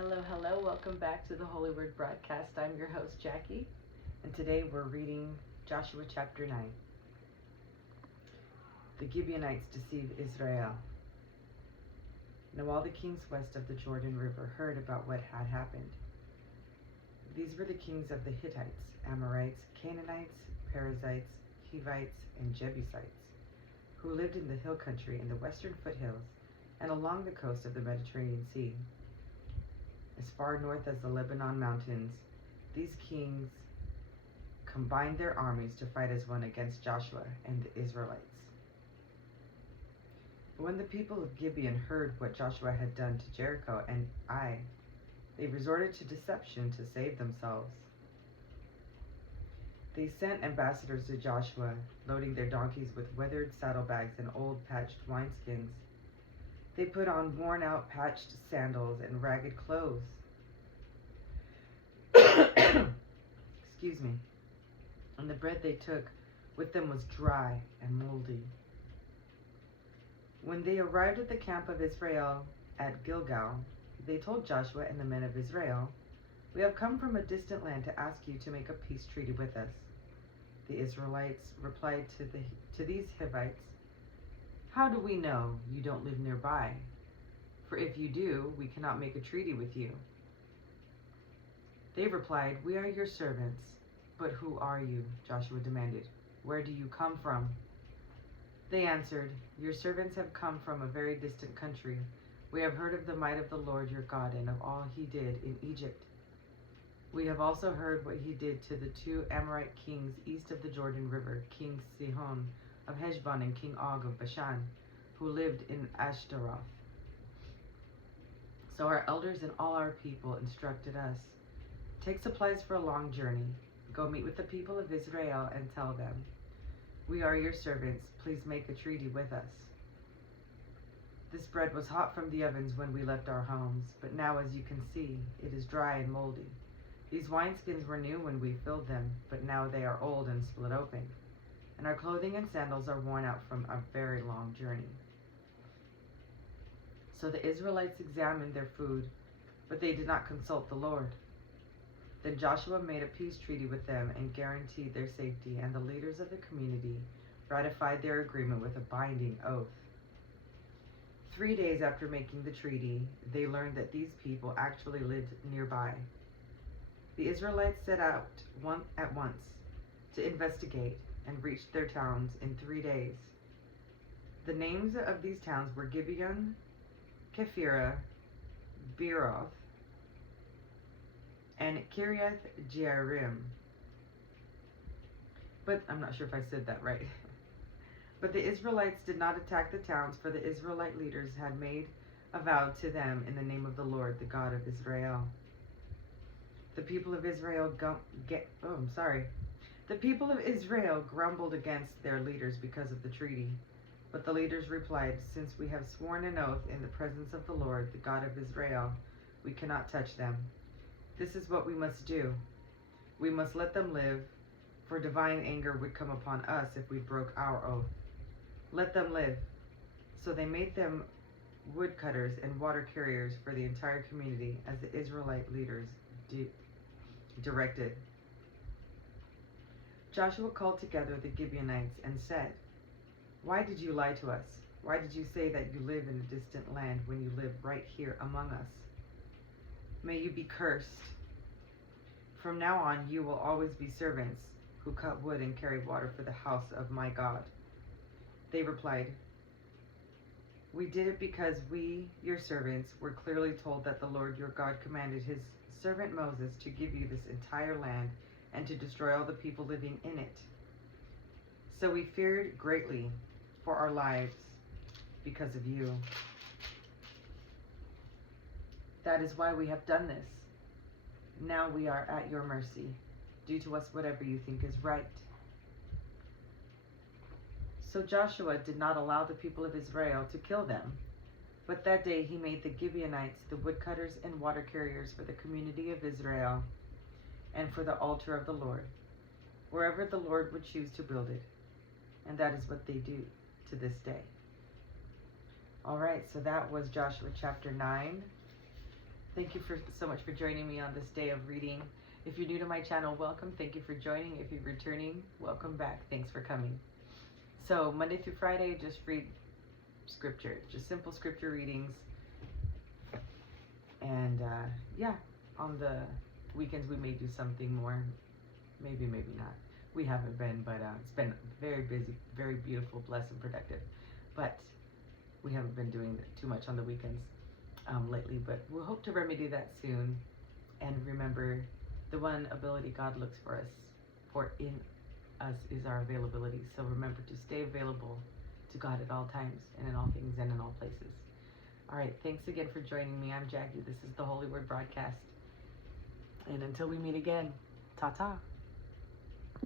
Hello, hello. Welcome back to the Holy Word broadcast. I'm your host, Jackie, and today we're reading Joshua chapter 9. The Gibeonites deceive Israel. Now all the kings west of the Jordan River heard about what had happened. These were the kings of the Hittites, Amorites, Canaanites, Perizzites, Hivites, and Jebusites, who lived in the hill country in the western foothills and along the coast of the Mediterranean Sea. As far north as the Lebanon mountains, these kings combined their armies to fight as one against Joshua and the Israelites. But when the people of Gibeon heard what Joshua had done to Jericho and Ai, they resorted to deception to save themselves. They sent ambassadors to Joshua, loading their donkeys with weathered saddlebags and old patched wineskins. They put on worn-out patched sandals and ragged clothes. Excuse me. And the bread they took with them was dry and moldy. When they arrived at the camp of Israel at Gilgal, they told Joshua and the men of Israel, "We have come from a distant land to ask you to make a peace treaty with us." The Israelites replied to these Hivites, "How do we know you don't live nearby? For if you do, we cannot make a treaty with you." They replied, "We are your servants." "But who are you?" Joshua demanded. "Where do you come from?" They answered, "Your servants have come from a very distant country. We have heard of the might of the Lord your God and of all he did in Egypt. We have also heard what he did to the two Amorite kings east of the Jordan River, King Sihon of Heshbon and King Og of Bashan, who lived in Ashtaroth." So our elders and all our people instructed us, "Take supplies for a long journey. Go meet with the people of Israel and tell them, 'We are your servants. Please make a treaty with us.' This bread was hot from the ovens when we left our homes, but now, as you can see, it is dry and moldy. These wineskins were new when we filled them, but now they are old and split open, and our clothing and sandals are worn out from a very long journey." So the Israelites examined their food, but they did not consult the Lord. Then Joshua made a peace treaty with them and guaranteed their safety, and the leaders of the community ratified their agreement with a binding oath. 3 days after making the treaty, they learned that these people actually lived nearby. The Israelites set out at once to investigate and reached their towns in 3 days. The names of these towns were Gibeon, Kephirah, Beeroth, and Kiriath Jearim. But I'm not sure if I said that right. But the Israelites did not attack the towns, for the Israelite leaders had made a vow to them in the name of the Lord, the God of Israel. The people of Israel grumbled against their leaders because of the treaty. But the leaders replied, "Since we have sworn an oath in the presence of the Lord, the God of Israel, we cannot touch them. This is what we must do. We must let them live, for divine anger would come upon us if we broke our oath. Let them live." So they made them woodcutters and water carriers for the entire community, as the Israelite leaders directed. Joshua called together the Gibeonites and said, "Why did you lie to us? Why did you say that you live in a distant land when you live right here among us? May you be cursed. From now on, you will always be servants who cut wood and carry water for the house of my God." They replied, "We did it because we, your servants, were clearly told that the Lord your God commanded his servant Moses to give you this entire land and to destroy all the people living in it. So we feared greatly for our lives because of you. That is why we have done this. Now we are at your mercy. Do to us whatever you think is right." So Joshua did not allow the people of Israel to kill them, but that day he made the Gibeonites the woodcutters and water carriers for the community of Israel and for the altar of the Lord, wherever the Lord would choose to build it. And that is what they do to this day. All right, so that was Joshua chapter 9. Thank you so much for joining me on this day of reading. If you're new to my channel, welcome. Thank you for joining. If you're returning, welcome back. Thanks for coming. So Monday through Friday, just read scripture, just simple scripture readings. And yeah, on the weekends we may do something more. Maybe not. We haven't been, but it's been very busy, very beautiful, blessed, and productive. But we haven't been doing too much on the weekends lately, but we'll hope to remedy that soon. And remember, the one ability God looks for in us is our availability. So remember to stay available to God at all times and in all things and in all places. All right, thanks again for joining me. I'm Jackie. This is the Holy Word Broadcast. And until we meet again, ta-ta.